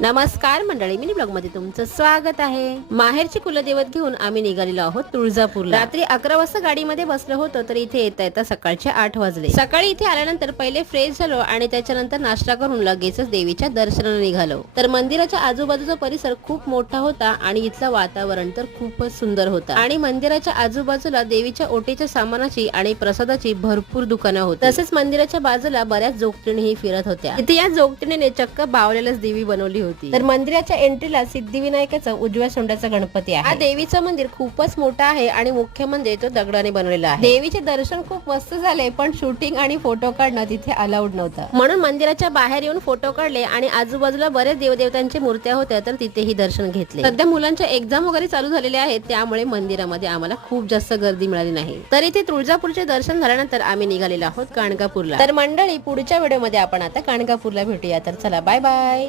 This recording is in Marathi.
नमस्कार मंडळी, मिनी ब्लॉग मध्ये तुमचं स्वागत आहे। माहेरची कुलदैवत घेऊन आम्ही निघालेलो आहोत तुळजापूरला। रात्री 11 वाजता गाडीमध्ये बसलो होतो तर इथे येता सकाळचे 8 वाजले। सकाळी इथे आल्यानंतर पहिले फ्रेश झालो आणि त्याच्यानंतर नाश्ता करून लगेचच देवीच्या दर्शनाला निघालो। तर मंदिराच्या आजूबाजूचा परिसर खूप मोठा होता आणि इथलं वातावरण तर खूपच सुंदर होता आणि मंदिराच्या आजूबाजूला देवीच्या ओटीच्या सामानाची आणि प्रसादाची भरपूर दुकानं होती। तसेच मंदिराच्या बाजूला बऱ्याच जोगतिणीही फिरत होत्या। इथे या जोगतिणीने चक्क बावलेलाच देवी बनवली होती। तर मंदिराच्या एंट्रीला सिद्धिविनायकाचा उजव्या सोंडाचा गणपती आहे। हा देवीचं मंदिर खूपच मोठा आहे आणि मुख्य म्हणजे तो दगडाने बनवलेला आहे। देवीचे दर्शन खूप मस्त झाले, पण शूटिंग आणि फोटो काढणं तिथे अलाउड नव्हतं, म्हणून मंदिराच्या बाहेर येऊन फोटो काढले आणि आजूबाजूला बरेच देवदेवतांच्या मूर्त्या होत्या तर तिथेही दर्शन घेतले। सध्या मुलांच्या एक्झाम वगैरे चालू झालेल्या आहेत, त्यामुळे मंदिरामध्ये आम्हाला खूप जास्त गर्दी मिळाली नाही। तर इथे तुळजापूरचे दर्शन झाल्यानंतर आम्ही निघालेलो आहोत गाणगापूरला। तर मंडळी, पुढच्या व्हिडिओमध्ये आपण आता गाणगापूरला भेटूया। तर चला, बाय बाय।